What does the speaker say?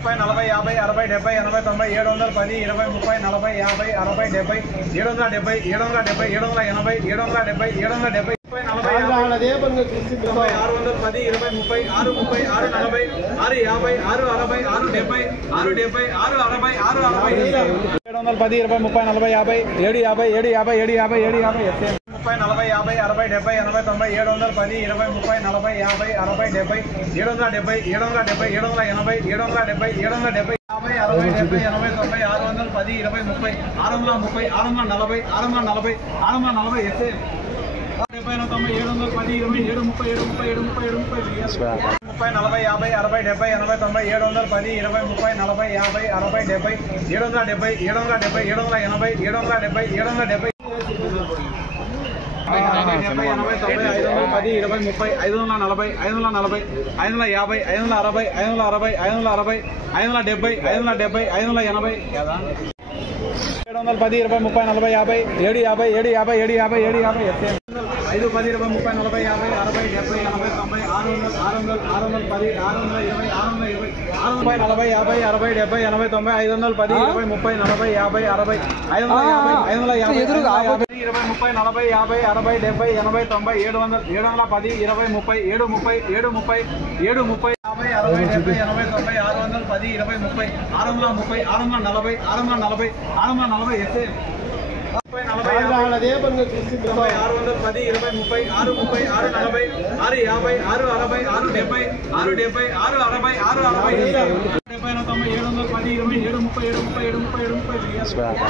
30 40 50 60 70 80 90 710 20 30 40 50 60 70 770 770 780 770 770 Swag.